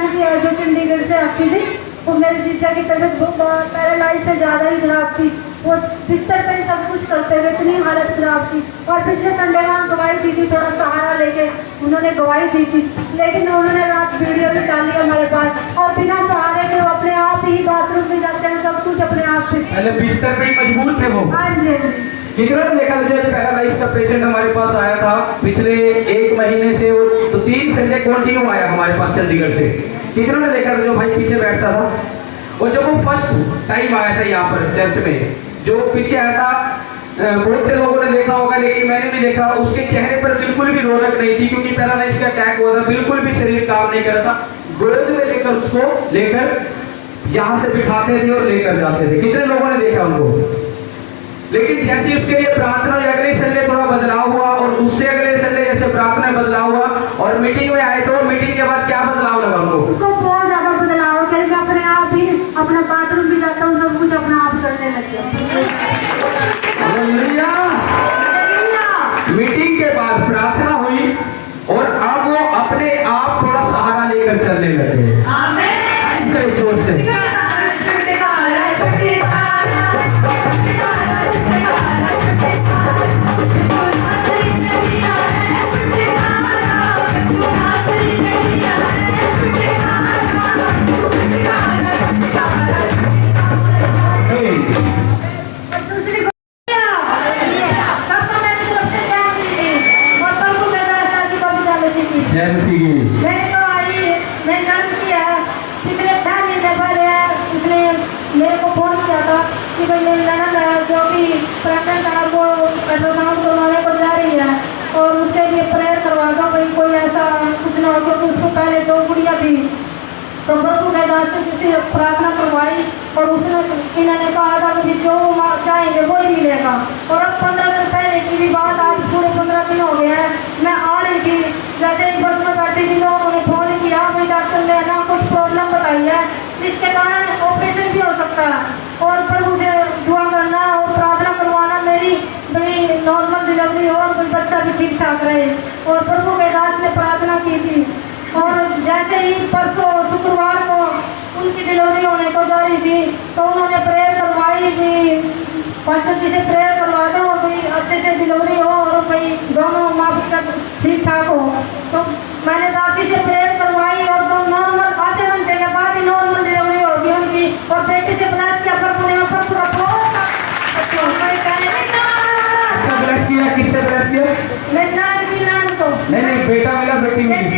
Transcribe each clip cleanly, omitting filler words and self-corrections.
बहन की है जो चंडीगढ़ से आती थी, वो मेरे जीजा की तबीयत पैरालाइज से ज़्यादा ही खराब थी। वो बिस्तर पे सब कुछ करते हुए इतनी हालत खराब थी। और पिछले संडे वहाँ गवाही दी थी, थोड़ा सहारा लेके उन्होंने गवाही दी थी, लेकिन उन्होंने रात वीडियो भी डाली हमारे पास। और बिना सहारे के वो अपने आप ही बाथरूम में जाते हैं, सब कुछ अपने आप से। पहले बिस्तर पे ही मजबूर थे वो। हाँ जी। कितना ने देखा मुझे पैरालाइज का पेशेंट हमारे पास आया था पिछले 1 महीने से, वो तो 3 संडे कंटिन्यू आया हमारे पास चंडीगढ़ से। कितना ने देखा था जो भाई पीछे बैठता था, और जब वो फर्स्ट टाइम आया था यहाँ पर चर्च में, जो पीछे आया था, बहुत से लोगों ने देखा होगा, लेकिन मैंने भी देखा, उसके चेहरे पर बिल्कुल भी रौनक नहीं थी, क्योंकि पैरालाइज का अटैक हुआ था, बिल्कुल भी शरीर काम नहीं कर रहा था। गोद में लेकर उसको लेकर यहाँ से बिठाते थे और लेकर जाते थे। कितने लोगों ने देखा उनको? लेकिन जैसे उसके लिए प्रार्थना, अगले संडे थोड़ा बदलाव हुआ, और उससे अगले संडे जैसे प्रार्थना बदलाव हुआ, और मीटिंग में आए तो मीटिंग के बाद क्या बदलाव लगा उनको? बहुत ज्यादा बदलाव हो गया। अपने आप ही अपना बाथरूम भी जाता हूँ, सब कुछ अपना आप करने लग गया। मीटिंग के बाद प्रार्थना हुई, और अब वो अपने आप थोड़ा सहारा लेकर चलने लगे। आमीन। जोर से जय मसीह की। मैं तो आई, मैं जान किया पिछले 4 महीने पहले इसने मेरे को फोन किया था कि भाई मेरी ननद है जो कि प्रेग्नेंट है, वो अल्ट्रासाउंड करवाने को जा रही है, और उसके लिए प्रेयर करवा दो भाई, कोई ऐसा कुछ ना हो। क्योंकि उसको पहले 2 गुड़िया थी, तो बच्चों के बाद से किसी प्रार्थना करवाई, और उसने इन्होंने कहा था मुझे जो चाहेंगे वो ही मिलेगा। और अब 15 दिन पहले की भी बात, आज पूरे 15 दिन हो गए हैं। मैं आ रही थी, जैसे ही बस में बैठी थी तो उन्होंने फोन किया, भाई डॉक्टर ने ना कुछ प्रॉब्लम बताई है, जिसके कारण ऑपरेशन भी हो सकता है, और प्रभु से दुआ करना और प्रार्थना करवाना मेरी भाई नॉर्मल डिलीवरी हो और बच्चा भी ठीक ठाक रहे। और प्रभु के दास ने प्रार्थना की थी, और जैसे ही परसों शुक्रवार को उनकी डिलीवरी होने को जा रही थी, तो उन्होंने प्रेयर करवाई कि पास्टर जी से प्रेयर करवा दो और भाई अच्छे से डिलीवरी हो, और भाई दोनों माँ बच्चा ठीक ठाक हो। तो मैंने दादी से प्रेयर करवाई, और तो नॉर्मल आधे घंटे के बाद ही नॉर्मल डिलीवरी होगी उनकी। और बेटे से ब्लैस किया, पर पुणे पर पूरा बहुत किससे ब्लेस किया? नहीं, बेटा मिला, बेटी मिली?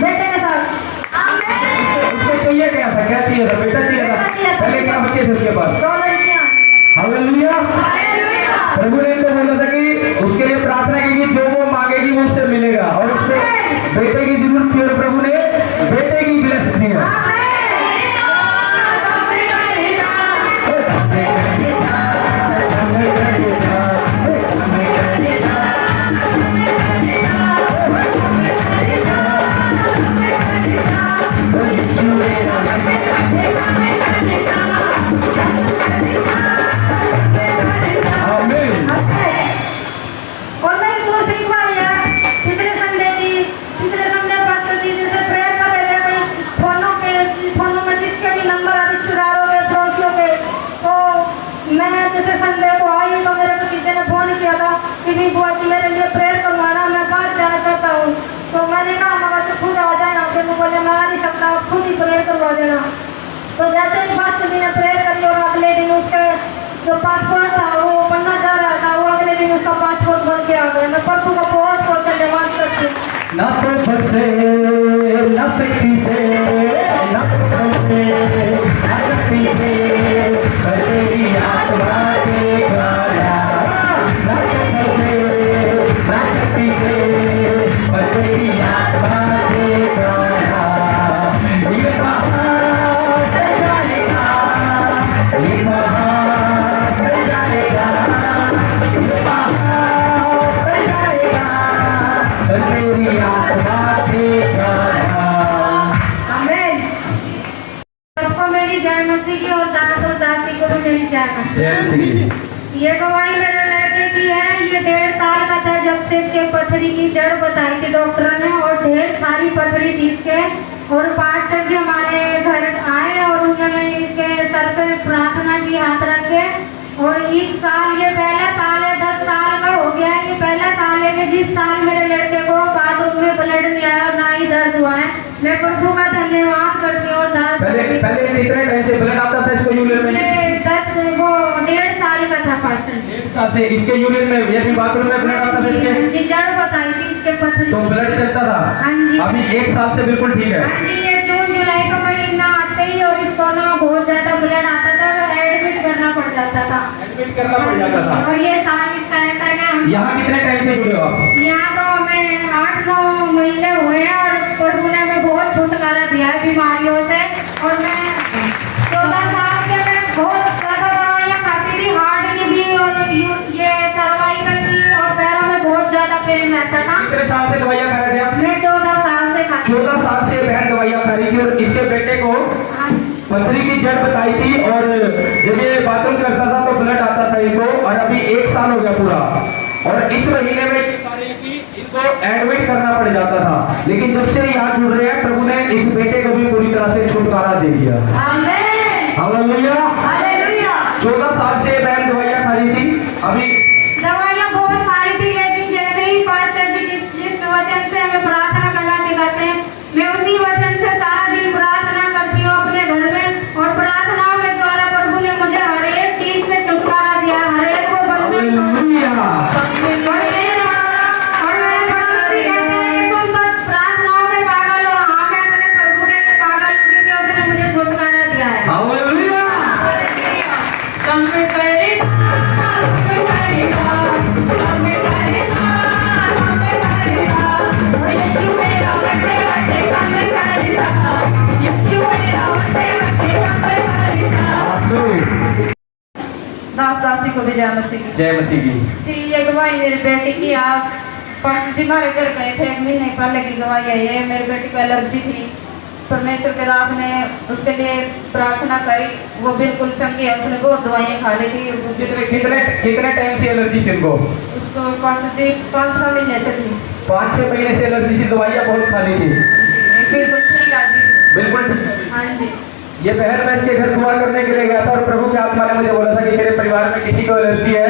बेटे के साथ। उसको चाहिए क्या था? क्या चाहिए था? बेटा चाहिए था? पहले क्या बच्चे थे उसके पास? 2 लड़कियां। हालेलुया। प्रभु ने तो बोला था कि उसके लिए प्रार्थना की कि जो वो मांगेगी वो उससे मिलेगा, और उसको बेटे की जरूरत थी, और प्रभु ने बेटे की ब्लेस किया। और मैं दूसरी बार पिछले संडे पास्टर जी से प्रेयर कर रहे थे, फोनों में जिसके भी नंबर है, रिश्तेदारों के, पड़ोसियों के। तो मैं जैसे संडे को आई तो मेरे को किसी ने फोन किया था कि भी बुआ जी मेरे लिए प्रेयर करवाना, मैं बाहर जाना चाहता हूँ। तो मैंने कहा मगर तो खुद आ जाए ना, फिर बोले मैं आ नहीं सकता, आप खुद ही प्रेयर करवा देना। तो जैसे ही पास्टर जी ने प्रेयर करी, और अगले दिन उसके जो पासपोर्ट था वो बनना चाह रहा था, वो अगले दिन उसका पासपोर्ट बन के आ गया। मैं प्रभु का बहुत बहुत धन्यवाद करती हूँ। ना तो बल से, ना शक्ति से, ना शक्ति से, तेरी आत्मा के द्वारा। ना तो बल से, ना शक्ति से, तेरी आत्मा के द्वारा। ये महान जाएगा, ये महान जाएगा, ये महान जाएगा, तेरी आत्मा के द्वारा। आमीन। सबको मेरी जय मसीह की, और दास और दासी को भी मेरी जय मसीह। जय मसीह। ये गवाही मेरे लड़के की है। ये 1.5 साल का था जब से इसके पथरी की जड़ बताई थी डॉक्टर ने, और ढेर सारी पथरी थी इसके। और पास्टर जी हमारे घर आए और उन्होंने इसके सर पे प्रार्थना की हाथ रख के। और इस साल ये पहला साल है, 10 साल का हो गया है, ये पहला साल है कि जिस साल मेरे लड़के को बाथरूम में ब्लड नहीं आया और ना ही दर्द हुआ है। मैं प्रभु का धन्यवाद करती हूँ। और पहले कितने टाइम से ब्लड आता था इसको यूरिन में? ये 1.5 साल का था पास्टर। 1.5 साल से इसके यूरिन में यानी बाथरूम में ब्लड आता था इसके? जी जड़ बताई थी इसके पथरी। तो ब्लड चलता था? हाँ जी। अभी 1 साल से बिल्कुल ठीक है? हाँ जी, ये जून जुलाई का महीना आते ही और इसको ना बहुत ज्यादा ब्लड आता था और एडमिट करना पड़ जाता था। एडमिट करना पड़ जाता था? और ये साल इसका ऐसा है कि यहाँ कितने टाइम से जुड़े हो आप? यहाँ तो हमें 8-9 महीने हुए हैं और प्रभु ने हमें बहुत छुटकारा दिया है बीमारियों से। और मैं 14 साल से मैं बहुत ज्यादा दवाइयाँ खाती थी, हार्ट की भी और ये सर्वाइकल की, और पैरों में बहुत ज्यादा पेन रहता था। कितने साल से दवाइयाँ खा रहे थे आप? मैं 14 साल से खाती। 14 साल से बहन दवाइयाँ खा रही थी और इसके बेटे को पथरी की जड़ बताई थी और जब ये बाथरूम करता था तो ब्लड आता था इनको। और अभी 1 साल हो गया पूरा और इस महीने में इनको एडमिट करना पड़ जाता था। लेकिन जब से यहाँ जुड़ रहे हैं प्रभु ने इस बेटे को भी पूरी तरह से छुटकारा दे दिया। Hallelujah, hallelujah. 14 साल से बहन दवाइयाँ खा रही थी, अभी दवाइयाँ बहुत खाई थी, लेकिन जैसे ही पास्टर जी जिस वचन से हमें प्रार्थना करना सिखाते हैं, मैं उसी वचन से सारा दिन प्रार्थना करती हूँ अपने घर में। और प्रार्थनाओं के द्वारा प्रभु ने मुझे हर एक चीज से छुटकारा दिया, हर एक को बंधन। और मेरे पड़ोसी कहते हैं कि तुम तो प्रार्थनाओं में पागल हो। हाँ, मैं अपने प्रभु के लिए पागल हूँ क्योंकि उसने मुझे छुटकारा दिया है। हालेलुया। दास दासी को भी जय मसीह की। जय मसीह की। जी, ये गवाही मेरी बेटी की आप पास्टर जी हमारे घर गए थे 1 महीने पहले की गवाही है ये। मेरी बेटी को एलर्जी थी, परमेश्वर के दास ने उसके लिए प्रार्थना करी, वो बिल्कुल चंगी है। उसने बहुत दवाइयाँ खा ली थी। कितने टाइम से एलर्जी थी उनको? उसको पास्टर जी 5-6 महीने से थी। 5-6 महीने से एलर्जी से दवाइयाँ बहुत खा ली थी। बिल्कुल ठीक है जी, बिल्कुल। हाँ जी। ये बहन मैं इसके घर दुआ करने के लिए गया था और प्रभु की आत्मा ने मुझे बोला था कि तेरे परिवार में किसी को एलर्जी है।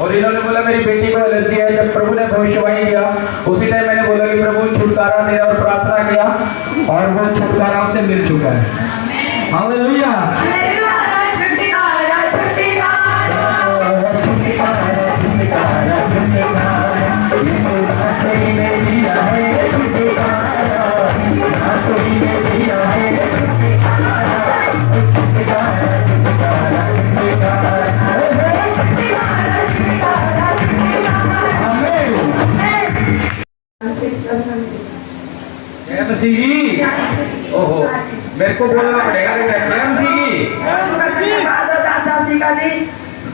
और इन्होंने बोला मेरी बेटी को एलर्जी है। जब प्रभु ने भविष्यवाणी किया उसी टाइम मैंने बोला कि प्रभु छुटकारा दे और प्रार्थना किया और वो छुटकारा उसे मिल चुका है। हालेलुया। जय मसीह की। ओहो, मेरे को बोलना पड़ेगा बेटा। जय मसीह की।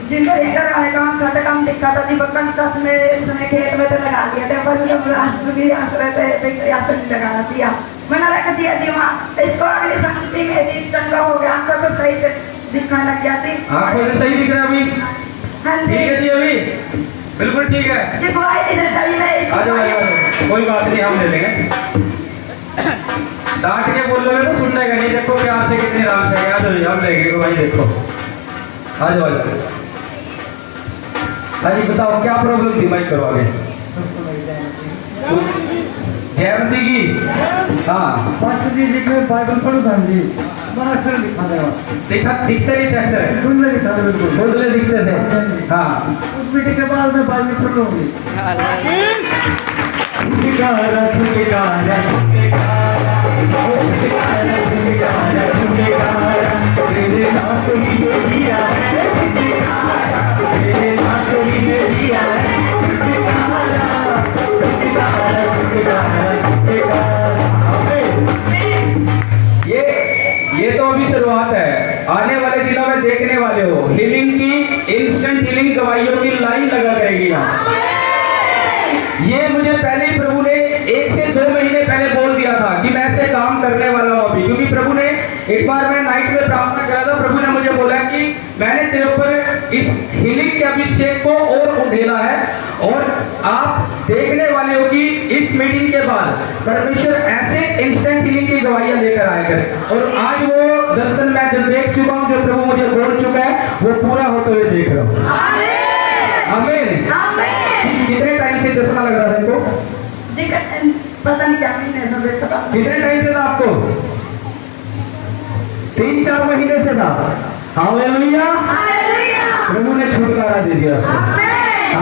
जिनको लेकर आए काम था काम दिखता था बकन दस में उसने खेत में तो लगा दिया था पर जब राष्ट्र भी आश्रय पे आसन लगा दिया मैंने रख दिया जी वहाँ इसको अगली संस्कृति में जी चंगा हो गया आंखों को सही से दिखने लग जाती। आंखों से सही दिख रहा है अभी? हाँ ठीक है जी, अभी बिल्कुल ठीक है। जी गुआई नहीं देता जी मैं आ जाओ, कोई बात नहीं, हम ले लेंगे। डांट के बोल लोगे तो सुनने का नहीं। देखो प्यार से कितनी आराम से आ जाओ, हम लेंगे भाई। देखो आ जाओ, आ जाओ। हाँ जी बताओ क्या प्रॉब्लम थी? माइक करो आगे। जय मसीह की। हाँ पास्टर जी लिखे बाइबल पढ़ो था जी, बड़ा अक्षर लिखा था। देखा दिखते नहीं थे अक्षर, धुंधले लिखा था बिल्कुल, धुंधले दिखते थे। हाँ उस बेटे के बाद में बाइबल पढ़ लूंगी। छुटकारा छुटकारा तेरे नाम से ही दिया है छुटकारा, तेरे नाम से ही दिया है छुटकारा, छुटकारा छुटकारा छुटकारा। ये तो अभी शुरुआत है। आने वाले दिनों में देखने वाले हो हीलिंग की, इंस्टेंट हीलिंग दवाइयों की लाइन लगा करेगी यहाँ। ये मुझे पहले ही प्रभु ने 1 से 2 महीने पहले बोल दिया था कि मैं ऐसे काम करने वाला हूँ अभी। क्योंकि प्रभु ने एक बार मैं नाइट में प्रार्थना किया था, प्रभु ने मुझे बोला कि मैंने तेरे ऊपर इस हीलिंग के अभिषेक को और उंडेला है और आप देखने वाले हो कि इस इस मीटिंग के बाद परमेश्वर ऐसे इंस्टेंट हीलिंग की गवाहियां लेकर आएगा। और आज वो दर्शन मैं जब देख चुका हूँ, जो प्रभु मुझे बोल चुका है, वो पूरा होते हुए देख रहा हूँ। आमीन। कितने टाइम से चश्मा लग रहा था इनको? पता नहीं क्या महीने से था। कितने टाइम से था आपको? 3-4 महीने से था। हालेलुया। प्रभु ने छुटकारा दे दिया उसको।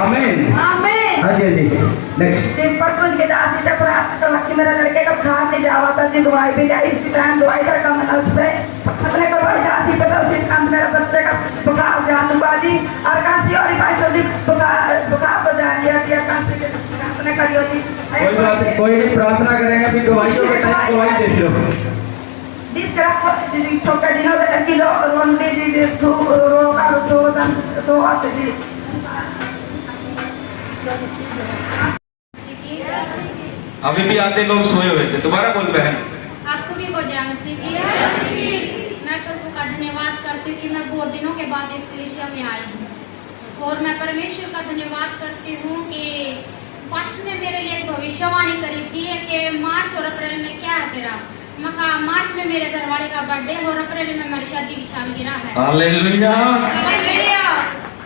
आमीन। हाँ जी, हाँ जी। नेक्स्ट। परसों के दासी जब रात को लड़की मेरे लड़के का खाना नहीं जावा था, जी दवाई भी जाए, इसी टाइम दवाई का कम है उस पे अपने को भाई दासी पे तो उसी टाइम मेरे बच्चे का बुखार जान बाजी और कांसी और भाई तो जी बुखार तो जान दिया कांसी के अपने करी होती। कोई नहीं, प्रार्थना करेंगे फिर दवाइयों के टाइम दवाई दे लो। जिस छोटे दिनों में किलो रोंदी जी तो रोगा तो आते जी। अभी भी आधे लोग सोए हुए थे। दोबारा बोल बहन। आप सभी को जय मसीह की। मैं प्रभु का धन्यवाद करती हूँ कि मैं बहुत दिनों के बाद इस कलीसिया में आई हूँ। और मैं परमेश्वर का धन्यवाद करती हूँ कि पास्टर ने मेरे लिए एक भविष्यवाणी करी थी कि मार्च और अप्रैल में क्या है तेरा। मैं कहा मार्च में मेरे घरवाले का बर्थडे और अप्रैल में मेरी शादी की सालगिरह है। हालेलुया।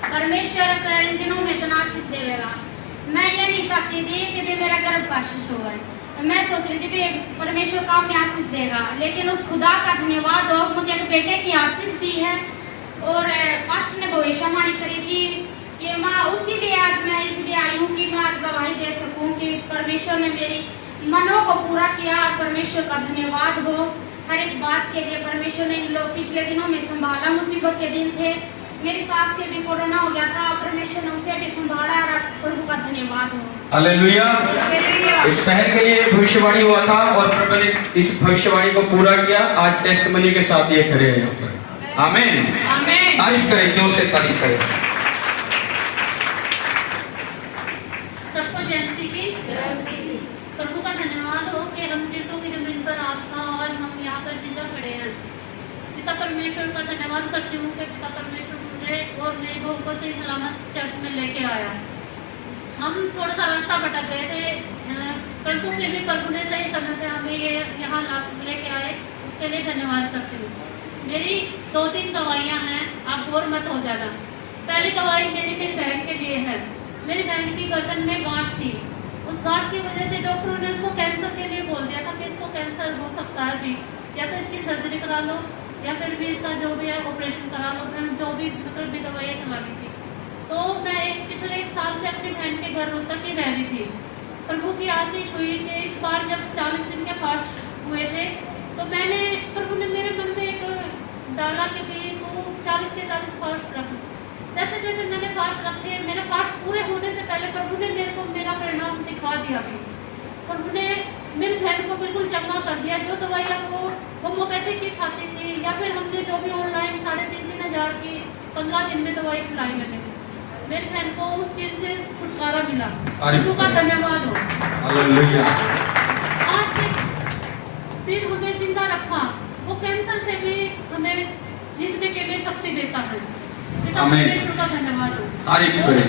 परमेश्वर इन दिनों में इतना आशीष देगा। मैं ये नहीं चाहती थी कि भी मेरा गर्भ का आशीष हो गए, तो मैं सोच रही थी भी परमेश्वर काम में आशीष देगा, लेकिन उस खुदा का धन्यवाद हो मुझे एक बेटे की आशीष दी है। और पास्टर ने भविष्यवाणी करी थी कि माँ उसी लिए आज मैं इसलिए आई हूँ कि मैं आज गवाही दे सकूँ कि परमेश्वर ने मेरी मनों को पूरा किया। और परमेश्वर का धन्यवाद हो हर एक बात के लिए। परमेश्वर ने इन लोग पिछले दिनों में संभाला, मुसीबत के दिन थे, मेरी सास के भी कोरोना हो गया था, परमेश्वर ने उसे भी संभाला। और प्रभु का धन्यवाद हो। हालेलुया। इस बहन के लिए भविष्यवाणी हुआ था और प्रभु ने इस भविष्यवाणी को पूरा किया। आज टेस्टमनी के साथ ये खड़े हैं यहाँ पर। आमीन। तारीफ करें, जोर से तारीफ करें। सबको जय मसीह की। प्रभु का धन्यवाद हो कि हम जीवों की जमीन पर आस्था और हम यहाँ पर जिंदा खड़े हैं। पिता परमेश्वर का धन्यवाद करती हूँ कि पिता परमेश्वर मुझे और मेरी बहू को सही सलामत चर्च में लेके आया। हम थोड़ा सा रास्ता भटक गए थे, परंतु फिर भी प्रभु ने सही समय पे हमें ये यहाँ लेके आए, उसके लिए धन्यवाद करती हूँ। मेरी 2-3 गवाहियाँ हैं, आप बोर मत हो जाना। पहली गवाही मेरी बहन के लिए है। मेरी बहन की गर्दन में गांठ थी। उस गांठ की वजह से डॉक्टरों ने उसको कैंसर के लिए बोल दिया था कि इसको कैंसर हो सकता है भी, या तो इसकी सर्जरी करा लो या फिर भी इसका जो भी है ऑपरेशन करा लो। जो भी मतलब भी दवाइयाँ चलानी थी। तो मैं पिछले 1 साल से अपनी बहन के घर तक ही रह रही थी। प्रभु की आशीष हुई कि इस बार जब 40 दिन के फास्ट हुए थे तो मैंने प्रभु ने मेरे मन में एक डाला कि भाई तू 40 से 40 फास्ट रख। जैसे जैसे मैंने फास्ट रखे, मेरे फास्ट पूरे होने से पहले प्रभु ने मेरे को मेरा परिणाम दिखा दिया। भी प्रभु ने मेरी बहन को बिल्कुल चंगा कर दिया। जो दवाइयाँ वो होम्योपैथिक की खाती थी या फिर हमने जो भी ऑनलाइन 3,500 की 15 दिन में दवाई खिलाई मैंने, मेरी बहन को उस चीज से छुटकारा मिला। प्रभु का धन्यवाद हो। हालेलुया। आज फिर हमें जिंदा रखा, वो कैंसर से भी हमें जीतने के लिए शक्ति देता है। पिता परमेश्वर का धन्यवाद हो। तारीफ करें।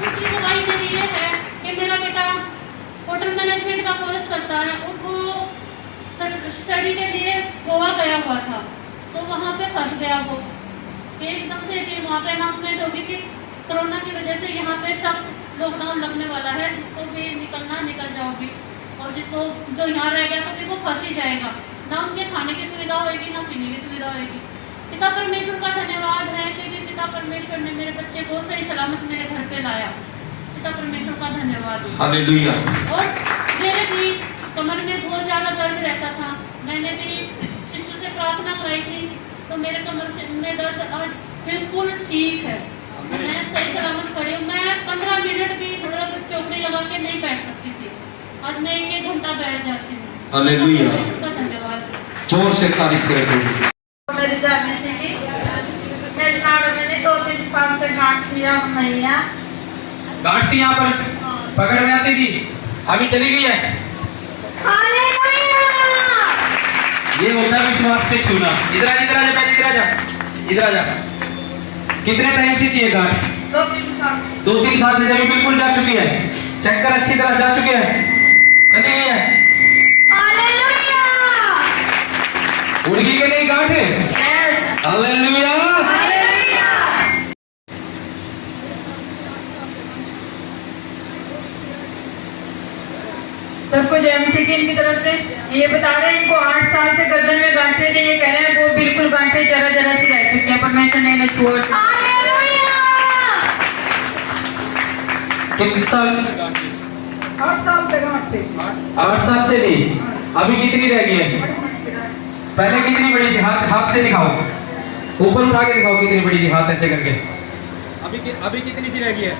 दूसरी दवाई मेरी ये है कि मेरा बेटा होटल मैनेजमेंट का कोर्स करता है, उसको स्टडी के लिए गोवा गया हुआ था, तो वहाँ पे फंस गया वो। एकदम से भी वहाँ पे अनाउंसमेंट होगी कि कोरोना की वजह से यहाँ पे सख्त लॉकडाउन लगने वाला है, जिसको भी निकलना निकल जाओगी, और जिसको जो यहाँ रह गया तो फिर वो फंस ही जाएगा। ना उनके खाने की सुविधा होगी ना पीने की सुविधा होगी। पिता परमेश्वर का धन्यवाद है कि भी पिता परमेश्वर ने मेरे बच्चे को सही सलामत मेरे घर पे लाया। पिता परमेश्वर का धन्यवाद। हालेलुया। और मेरे भी कमर में बहुत ज़्यादा दर्द रहता था। मैंने भी सिस्टर से प्रार्थना कराई थी तो मेरे कमर में दर्द आज बिल्कुल ठीक है। मैं सही सलामत खड़ी हूँ। मैं 15 मिनट भी मतलब चौकड़ी लगा के नहीं बैठ सकती थी, आज मैं 1 घंटा बैठ जाती हूँ। हालेलुया। धन्यवाद। जोर से तारीफ करें। मेरी जाने से कि मेरे नाड़ में 2-3 साल से गांठ थी, अब नहीं है। गांठ थी यहाँ पर पकड़ में आती थी, अभी चली गई है। ये होता है विश्वास से छूना। इधर आ जा, इधर आ जा, इधर आ जा। कितने टाइम से थी ये गांठ? 2-3 साल। 2-3 साल से जब बिल्कुल जा चुकी है। चक्कर अच्छी तरह जा चुके हैं। चली गई है। उड़ गई कि नहीं गांठ? हालेलुया। सबको जय मसीह की इनकी तरफ से ये बता रहे हैं इनको 8 साल से गर्दन में गांठें थे। ये कह रहे हैं वो बिल्कुल गांठें जरा जरा सी रह चुकी हैं, परमेश्वर ने इन्हें छोड़ दिया। कितने साल से गांठें? 8 साल से गांठ थी। 8 साल से थी। अभी कितनी रह गई है? पहले कितनी बड़ी थी? हाथ से दिखाओ, ऊपर उठा के दिखाओ कितनी बड़ी थी, हाथ ऐसे करके। अभी कितनी सी रह गई है?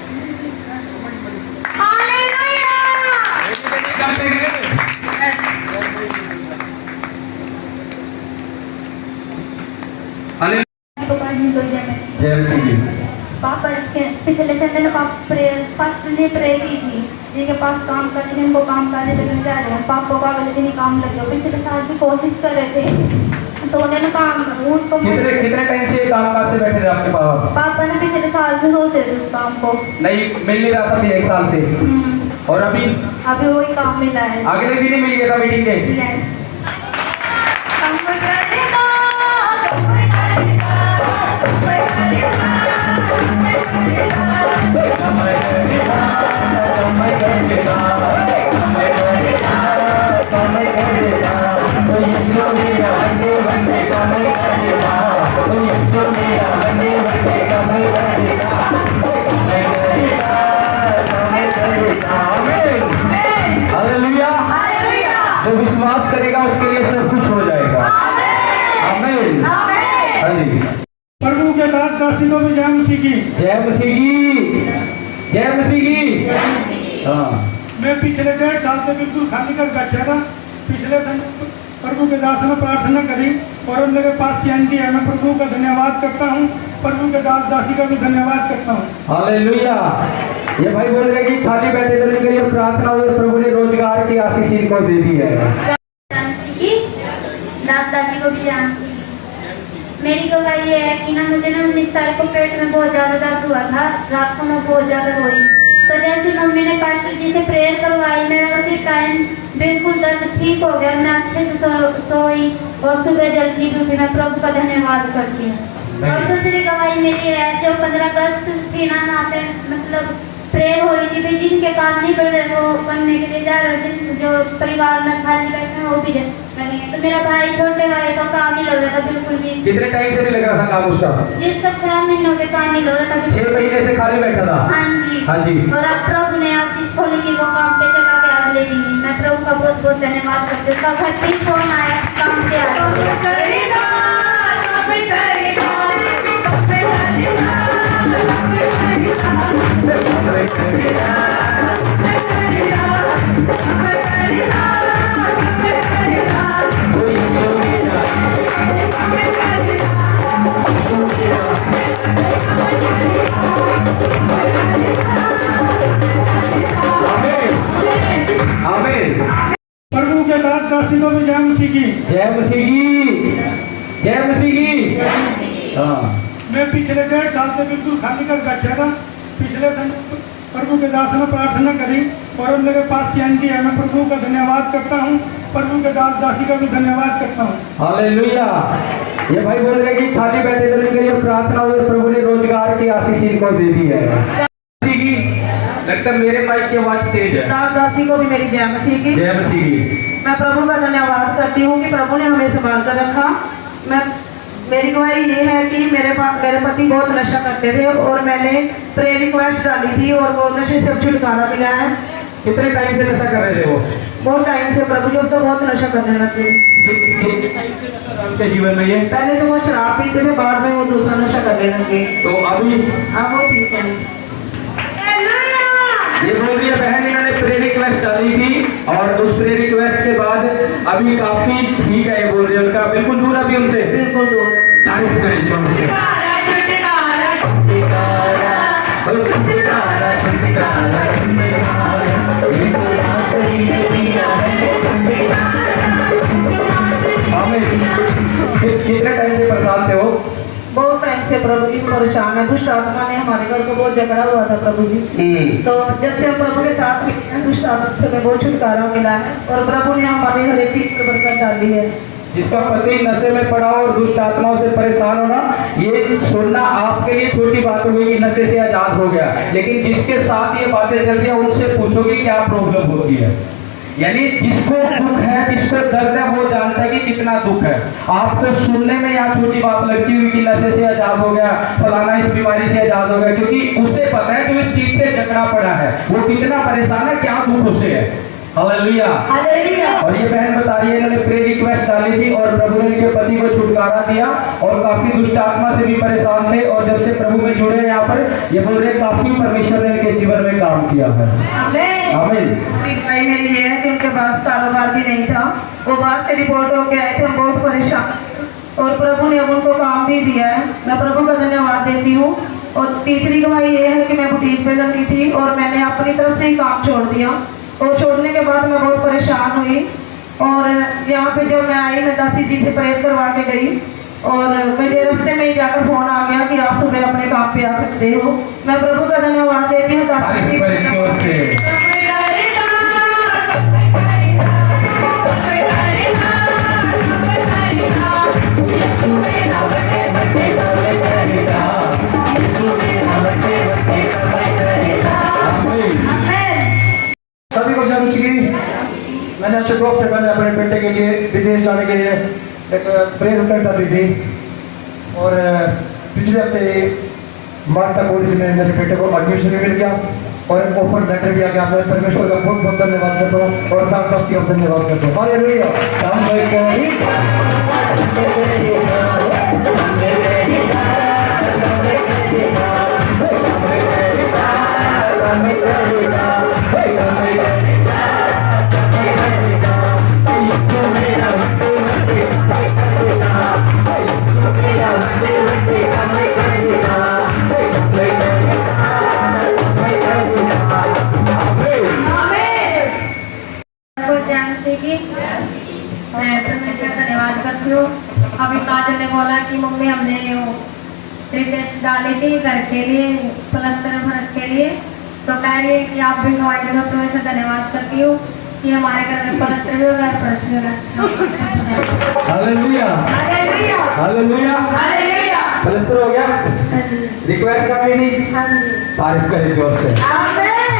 जय मसीह की। पापा पिछले संडे ने पापा ने प्रे की थी जिनके पास काम करते थे, उनको काम करने लगने जा रहे हैं। पापा को अगले दिन ही काम लग गया। पिछले साल भी कोशिश कर रहे थे तो उन्होंने काम उनको कितने टाइम से काम काज से बैठे थे आपके पापा? पापा ने पिछले साल से सोच रहे थे उस काम को, नहीं मिल नहीं रहा था अभी 1 साल से। और अभी वही काम मिला है। अगले दिन ही मिल गया था मीटिंग के। जो विश्वास करेगा उसके लिए सब कुछ हो जाएगा। आमीन। हाँ जी। प्रभु के दास दासी को भी जय मसीह की। जय मसीह की। जय मसीह की। हाँ। मैं पिछले 1.5 साल से बिल्कुल खाली कर बैठा था। पिछले दिन प्रभु के दास ने प्रार्थना करी और मेरे पास सीएनजी है। मैं प्रभु का धन्यवाद करता हूँ, प्रभु के दास दासी का भी धन्यवाद करता हूँ। हालेलुया। ये भाई बोल रहे कि खाली बैठे तो उनके लिए प्रार्थना हुई और प्रभु ने रोजगार की आशीष इनको दे दी है। दादी को भी जानती। मेरी गवाही ये है कि ना मुझे ना 19 तारीख को पेट में बहुत ज्यादा दर्द हुआ था। रात को मैं बहुत ज्यादा रोई तो जैसे मम्मी ने पास्टर जी से प्रेयर करवाई, मेरा उसी टाइम बिल्कुल दर्द ठीक हो गया। मैं अच्छे से सोई और सुबह जल्दी उठी। मैं प्रभु का धन्यवाद करती हूँ। और दूसरी गवाही मेरी है जो 15 अगस्त थी ना, वहाँ पे मतलब प्रेयर हो रही थी भी जिनके काम नहीं बढ़ रहे वो करने के लिए जा रहे थे, जो परिवार में खाली बैठे हैं वो भी लगे। तो मेरा भाई छोटे भाई का काम नहीं लग रहा था बिल्कुल भी। कितने टाइम से नहीं लग रहा था काम उसका? जिसका 6 महीनों के काम नहीं लग रहा था। 6 महीने से खाली बैठा था। हाँ जी। हाँ जी। और अब प्रभु ने आशीष खोली कि वो काम पे चला गया अगले दिन ही। मैं प्रभु का बहुत बहुत धन्यवाद करती हूँ। उसका घर पे फोन आया काम पे आया। प्रभु के दास दासी को भी जय मसीह की। जय मसीह की। जय मसीह की। हाँ। मैं पिछले 1.5 साल से बिल्कुल खाली कर बैठा था। पिछले दिन प्रभु के दास ने प्रार्थना करी और मेरे पास सीएनजी है। मैं प्रभु का धन्यवाद करता हूँ, प्रभु के दास दासी का भी धन्यवाद करता हूँ। हालेलुया। ये भाई बोल रहे कि खाली बैठे तो उनके लिए प्रार्थना हुई और प्रभु ने रोजगार की आशीष इनको दे दी है। लगता है मेरे माइक की आवाज तेज है। दास दासी को भी मेरी जय मसीह की। जय मसीह की। मैं प्रभु का धन्यवाद करती हूँ कि प्रभु ने हमें संभाल कर रखा। मेरी गवाही ये है कि मेरे पति बहुत नशा करते थे और मैंने प्रेयर रिक्वेस्ट डाली थी और वो नशे से छुटकारा मिला है। कितने टाइम से नशा कर रहे थे वो? बहुत टाइम से प्रभु जब तो बहुत नशा करने लगे। उनके जीवन में ये पहले तो वो शराब पीते थे, बाद में वो दूसरा नशा करने लगे। तो अभी हाँ वो ठीक है। ये बोल रही है बहन इन्होंने प्रेयर रिक्वेस्ट डाली थी और उस प्रेयर रिक्वेस्ट के बाद अभी काफी ठीक है। ये बोल रही है उनका बिल्कुल दूर अभी उनसे बिल्कुल दूर। तारीफ करें जोर से। कितने टाइम से परेशान थे वो? बहुत टाइम से प्रभु जी परेशान है। दुष्ट आत्मा ने हमारे घर को बहुत झगड़ा हुआ था प्रभु जी। तो जब से हम प्रभु के साथ मिले हैं, दुष्ट आत्मा से हमें बहुत छुटकारा मिला है और प्रभु ने हमारी हर एक चीज पर बरकत डाली है। जिसका पति नशे में पड़ा हो और दुष्ट आत्माओं से परेशान होना, ये सुनना आपके लिए छोटी बात होगी कि नशे से आजाद हो गया, लेकिन जिसके साथ ये बातें चल रही है उनसे पूछोगे क्या प्रॉब्लम होती है। यानी जिसको दुख है, जिसको दर्द है, वो जानता है कि कितना दुख है। आपको सुनने में यहाँ छोटी बात लगती हुई कि नशे से आजाद हो गया, फलाना इस बीमारी से आजाद हो गया, क्योंकि उसे पता है जो इस चीज से जकड़ा पड़ा है वो कितना परेशान है, क्या दुख उसे है। हालेलुया। और ये बहन बता रही है इन्होंने प्रे रिक्वेस्ट डाली थी और प्रभु ने इनके पति को छुटकारा दिया और काफी दुष्ट आत्मा से भी परेशान थे, और जब से प्रभु में जुड़े हैं यहाँ पर, ये बोल रहे काफी परमेश्वर ने इनके जीवन में काम किया है। आमीन। भाई मेरी ये है कि उनके पास कारोबार भी नहीं था, वो बाहर से रिपोर्ट होके आए थे, हम बहुत परेशान, और प्रभु ने अब उनको काम भी दिया है। मैं प्रभु का धन्यवाद देती हूँ। और तीसरी गवाही ये है कि मैं बुटीक पे जाती थी और मैंने अपनी तरफ से ही काम छोड़ दिया, और छोड़ने के बाद मैं बहुत परेशान हुई, और यहाँ पे जब मैं आई मैं दासी जी से प्रेयर करवा के गई, और मेरे रास्ते में ही जाकर फोन आ गया कि आप सुबह अपने काम पे आ सकते हो। मैं प्रभु का धन्यवाद देती हूँ। दासी जी सभी को जरूर की मैंने ऐसे 2 हफ्ते पहले अपने बेटे के लिए विदेश जाने के लिए एक प्रेयर रिक्वेस्ट डाली थी, और पिछले हफ्ते मार्टा कॉलेज में मेरे बेटे को एडमिशन भी मिल गया और एक ऑफर लेटर भी आ गया। मैं परमेश्वर का बहुत बहुत धन्यवाद करता हूँ और दास का धन्यवाद करता हूँ। हालेलुया। मैं परमेश्वर का धन्यवाद करती हूँ। अभी काजल ने बोला कि मम्मी हमने रिक्वेस्ट डाली थी घर के लिए, प्लस्तर फर्श के लिए, तो कह रही है कि आप भी गवाही दे दो। परमेश्वर धन्यवाद करती हूँ कि हमारे घर में प्लस्तर भी होगा, फर्श भी होगा। हालेलुया। हालेलुया। प्लस्तर हो गया, रिक्वेस्ट कर ली थी, तारीफ करें जोर से।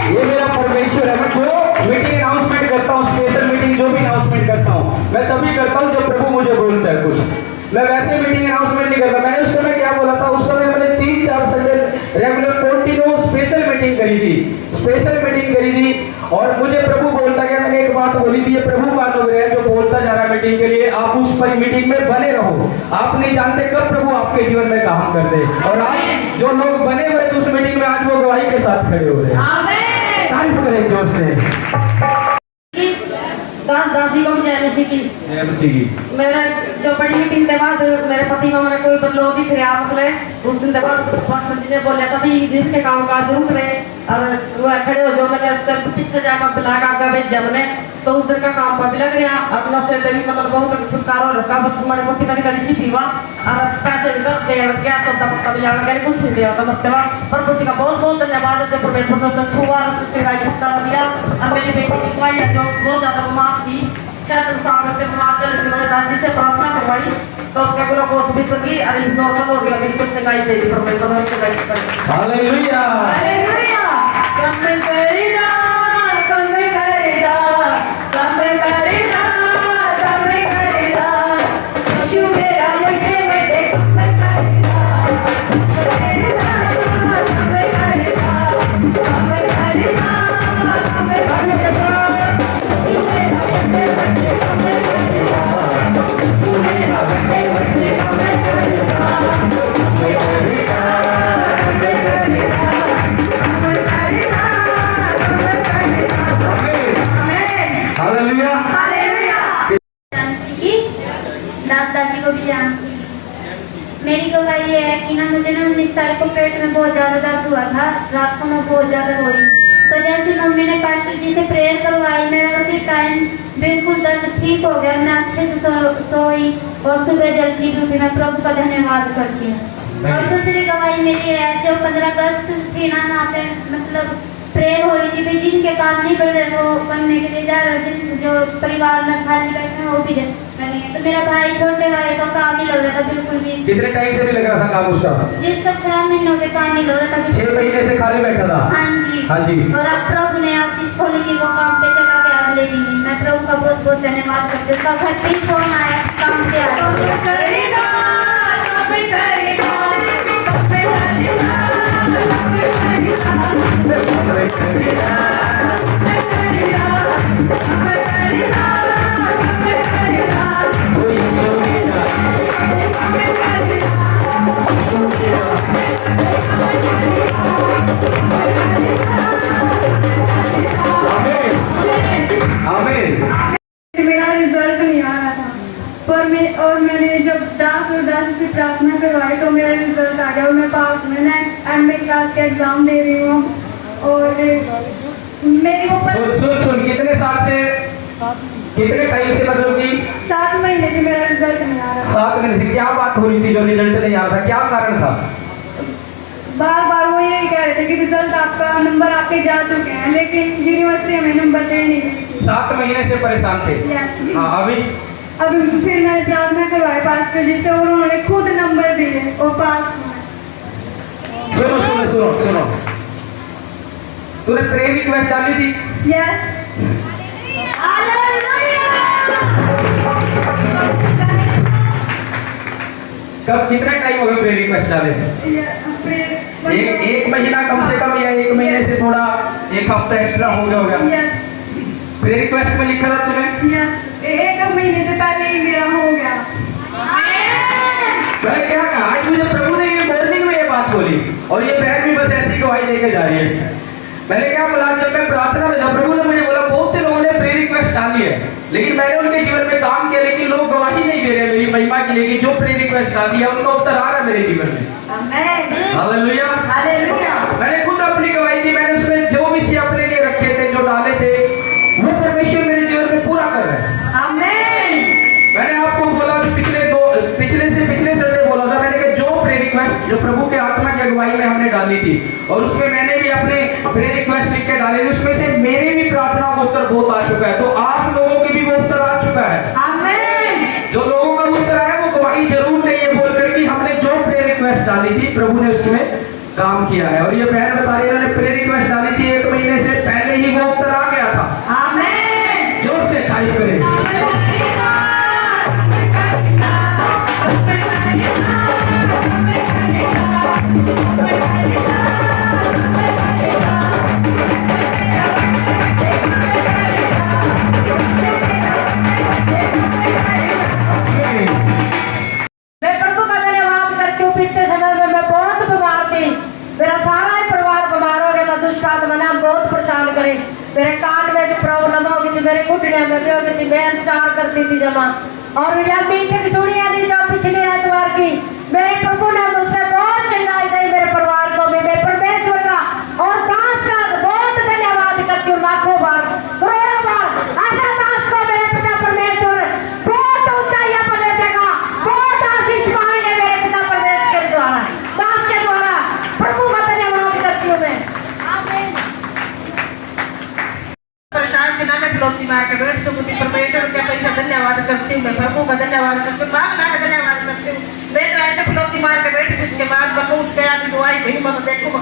ये मेरा परमेश्वर है। मैं जो मीटिंग अनाउंसमेंट करता हूँ, स्पेशल मीटिंग जो भी अनाउंसमेंट करता हूँ, मैं तभी करता हूँ जब प्रभु मुझे बोलता है कुछ। मैं वैसे मीटिंग अनाउंसमेंट नहीं करता। मैंने उस समय क्या बोला था, उस समय मैंने 3-4 Sunday regular continue special meeting करी थी, और मुझे प्रभु बोलता गया। मैंने एक बात बोली थी, ये प्रभु का अनुग्रह है जो बोलता जा रहा है मीटिंग के लिए, आप उस पर मीटिंग में बने रहो। आप नहीं जानते कब प्रभु आपके जीवन में काम कर दे, और आज जो लोग बने हुए थे उस मीटिंग में, आज वो गवाही के साथ खड़े हो रहे हैं। तारीफ करें जोर से। दासी को भी जय मसीह की। जय मसीह की। मेरे जो बड़ी मीटिंग के बाद मेरे पति को मैंने कोई बदलाव दिख रहा मसले, उस दिन के बाद पास्टर जी ने बोला था भी जिसके काम काज रुक रहे और वो खड़े हो जो मैंने उसके पीछे जाकर बुला कर भेजा मैंने, तो उस दिन का काम पर भी लग गया। अपना से भी मतलब बहुत छुटकारा हो रखा, बस हमारी मोटी कभी कभी सी पीवा और पैसे भी कर दे क्या सौदा पत्ता भी जाना गया, कुछ नहीं दिया था मतलब। पर उसी का बहुत बहुत धन्यवाद है जो परमेश्वर ने उसने छुआ छुटकारा दिया। और मेरी बेटी की दवाई है जो बहुत ज्यादा बीमार थी, 6 साल से बीमार चल रही, दासी से प्रार्थना करवाई तो उसका ग्लूकोज भी तो की और नॉर्मल हो गया। बिल्कुल सगाई दे दी परमेश्वर ने सगाई। हालेलुया। हालेलुया। कम करेगा, कम करेगा, कम करेगा, कम करेगा, यीशु मेरा मुझे बेटे कम करेगा, कम करेगा, कम करेगा, कम करेगा, कम करेगा। दादी को भी जानती। मेरी गवाही ये है कि ना मुझे ना 19 तारीख को पेट में बहुत ज्यादा दर्द हुआ था, रात को मैं बहुत ज्यादा रोई, तो जैसे मम्मी ने पास्टर जी से प्रेयर करवाई मेरा उसी टाइम बिल्कुल दर्द ठीक हो गया। मैं अच्छे से सोई और सुबह जल्दी उठी। मैं प्रभु का धन्यवाद करती हूँ। और दूसरी गवाही मेरी है जो 15 अगस्त थी ना, वहाँ पे मतलब प्रेयर हो रही थी भाई जिनके काम नहीं बढ़ रहे वो बनने के लिए जा रहे, जिन जो परिवार में खाली बैठे हैं वो भी लगे। तो मेरा भाई छोटे भाई का काम नहीं लग रहा था बिल्कुल भी। कितने टाइम से नहीं लग रहा था काम उसका? जिसका 6 महीनों के काम नहीं लग रहा था। 6 महीने से खाली बैठा था। हाँ जी। हाँ जी। और अब प्रभु ने आप चीज खोली की वो काम पे चला गया अगले दिन ही। मैं प्रभु का बहुत बहुत धन्यवाद करती हूँ। उसका घर भी फोन आया काम पे आया। मेरा रिजल्ट नहीं आ रहा था और मैंने जब दास से प्रार्थना करवाई तो मेरा रिजल्ट आ गया और मैं पास में एमए क्लास का एग्जाम दे रही हूँ। और मेरी वो सुन कितने साल से, कितने टाइम से मतलब कि 7 महीने से मेरा रिजल्ट नहीं आ रहा। 7 महीने से क्या बात हो रही थी जो रिजल्ट नहीं आ रहा था, क्या कारण था? बार बार वो यही कह रहे थे कि रिजल्ट आपका नंबर आपके जा चुके हैं, लेकिन यूनिवर्सिटी हमें नंबर दे नहीं रही। 7 महीने से परेशान थे। हाँ अभी फिर मैंने प्रार्थना करवाई पास्टर जी से और उन्होंने खुद नंबर दिए और पास हुए। सुनो सुनो सुनो सुनो, तूने प्रेयर रिक्वेस्ट डाली थी? यस। कब, कितना टाइम हो गया प्रेयर रिक्वेस्ट डाले? एक महीना कम से कम या 1 महीने से थोड़ा 1 हफ्ता एक्स्ट्रा हो गया होगा। प्रेयर रिक्वेस्ट में लिखा था तुम्हें? 1 महीने से पहले ही मेरा हो गया। मैंने क्या कहा, आज मुझे प्रभु ने ये मॉर्निंग में ये बात बोली और ये बहन भी बस ऐसी गवाही देकर जा रही है। मैंने क्या बोला, जब मैं प्रार्थना में था प्रभु ने मुझे बोला बहुत से लोगों ने प्रेयर रिक्वेस्ट डाली है लेकिन मैंने उनके जीवन में काम किया, लेकिन लोग गवाही नहीं दे रहे मेरी महिमा के लिए कि जो प्रेयर रिक्वेस्ट डाली है उनका उत्तर आ रहा है मेरे जीवन में। हालेलुया। मैंने खुद अपनी गवाही दी, मैंने उसमें जो विषय अपने लिए रखे थे, जो डाले थे, वो परमेश्वर मेरे जीवन में पूरा कर रहे हैं। मैंने आपको बोला पिछले संडे बोला था, मैंने कहा जो प्रेयर रिक्वेस्ट जो प्रभु के आत्मा की अगुवाई में हमने डाली थी और उसमें मैंने भी अपने प्रेयर रिक्वेस्ट लिख के डाले, उसमें से मेरे भी प्रार्थना का उत्तर बहुत आ चुका है, तो आप लोगों के भी वो उत्तर आ चुका है। जो लोगों का उत्तर आया वो गवाही जरूर दे ये बोलकर कि हमने जो प्रेयर रिक्वेस्ट डाली थी प्रभु ने उसमें काम किया है। और ये बहन बता रही है उन्होंने प्रेयर रिक्वेस्ट डाली थी 1 महीने से पहले ही वो उत्तर आ गया था। जोर से तारीफ करें। मैं प्रभु का धन्यवाद करती हूँ। पिछले समय में मैं बहुत बीमार थी, मेरा सारा ही परिवार बीमार हो गया था। दुष्ट आत्मा ने बहुत परेशान करे, मेरे कान में भी प्रॉब्लम हो गई थी, मेरे घुटने में भी हो गई थी, मैं उपचार करती थी जमा। और यह मीटिंग सुनिए थी जो पिछले एतवार की, मेरे प्रभु ने मुझसे बहुत चंगाई दी, मेरे परिवार को भी। मैं परमेश्वर का और दास का बहुत धन्यवाद करती हूँ, लाखों बार करोड़ों बार। ऐसा दास को मेरे पिता परमेश्वर बहुत ऊंचाइयां पर ले जाएगा, बहुत आशीष पाएंगे मेरे पिता परमेश्वर के द्वारा, दास के द्वारा। प्रभु का धन्यवाद करती हूँ मैं। परेशान के नाम फिलोसी मार के बैठ सुबुद्धि परमेश्वर के पैसा धन्यवाद करती हूँ मैं, प्रभु का धन्यवाद करती हूँ, बाप का धन्यवाद करती हूँ। मैं तो ऐसे फिलोसी मार के बैठी, जिसके बाद मैं उठ गया कि दुआई नहीं, मैं देखो को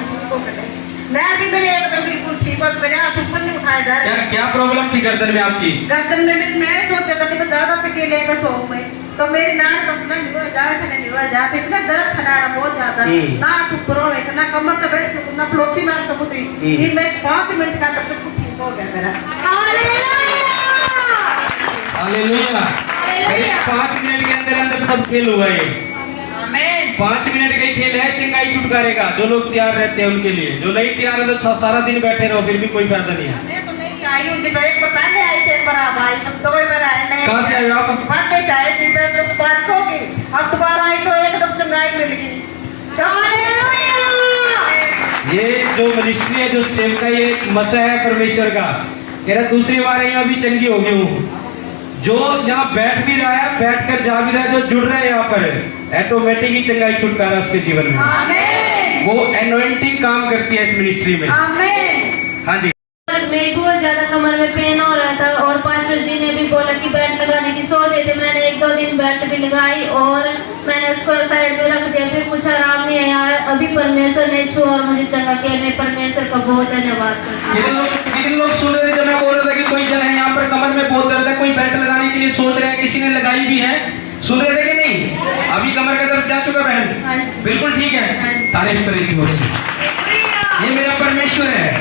करें मैं भी मेरे एकदम बिल्कुल ठीक और मेरे हाथ ऊपर नहीं उठाया जा रहा। क्या प्रॉब्लम थी गर्दन में आपकी? गर्दन में मैं सोचते करती मैं ज्यादा तकीले का सो में तो मेरी नाक तो सुना नहीं हुआ जाए थे नहीं हुआ जाते, इतना दर्द था ना बहुत ज्यादा, ना ऊपर हो इतना कमर तो बैठ सकूं ना फ्लोटी मार सकूं थी। ये मैं 5 मिनट का तो सब ठीक हो गया मेरा। हालेलुया। 5 मिनट के अंदर अंदर सब खेल हुआ ये। 5 मिनट का ही खेल है चंगाई छुटकारे का। जो लोग तैयार रहते हैं उनके लिए, जो नहीं तैयार है तो सारा दिन बैठे रहो फिर भी कोई फायदा नहीं है। मैं तो नहीं आई हूं, जब एक बार पहले आई थे बड़ा भाई, सब तो कोई बार आए नहीं। कहां से आए आप? पढ़ने से आई थी मैं तो 500 की, अब दोबारा आई तो एकदम चंगाई मिल गई। ये जो मिनिस्ट्री है, जो सेवका, ये मसा है परमेश्वर का। कह रहा दूसरी बार आई अभी चंगी हो गई हूँ। जो यहाँ बैठ भी रहा है, बैठ कर जा भी रहा है, जो जुड़ रहा है यहाँ पर ऑटोमेटिक ही चंगाई छुटकारा उसके जीवन में। आमीन। वो एनोइंटिंग काम करती है इस मिनिस्ट्री में। आमीन। हाँ जी। मेरी बहुत ज्यादा कमर में पेन हो रहा था और पास्टर जी ने भी बोला कि बेल्ट लगाने की सोच रहे थे। मैंने 1-2 दिन बेल्ट भी लगाई और मैंने उसको साइड में रख दिया। फिर कुछ आराम नहीं आया। अभी परमेश्वर ने छुआ और मुझे चंगा किया। मैं परमेश्वर का बहुत धन्यवाद करती हूँ। कितने लोग सुन रहे थे जब मैं बोल रहा था कि कोई जन है यहाँ पर कमर में बहुत दर्द है, कोई बेल्ट लगाने के लिए सोच रहे हैं, किसी ने लगाई भी है। सुन रहे थे कि नहीं? अभी कमर का दर्द जा चुका बहन? बिल्कुल ठीक है। तारीफ करें जोर से। ये मेरा परमेश्वर है।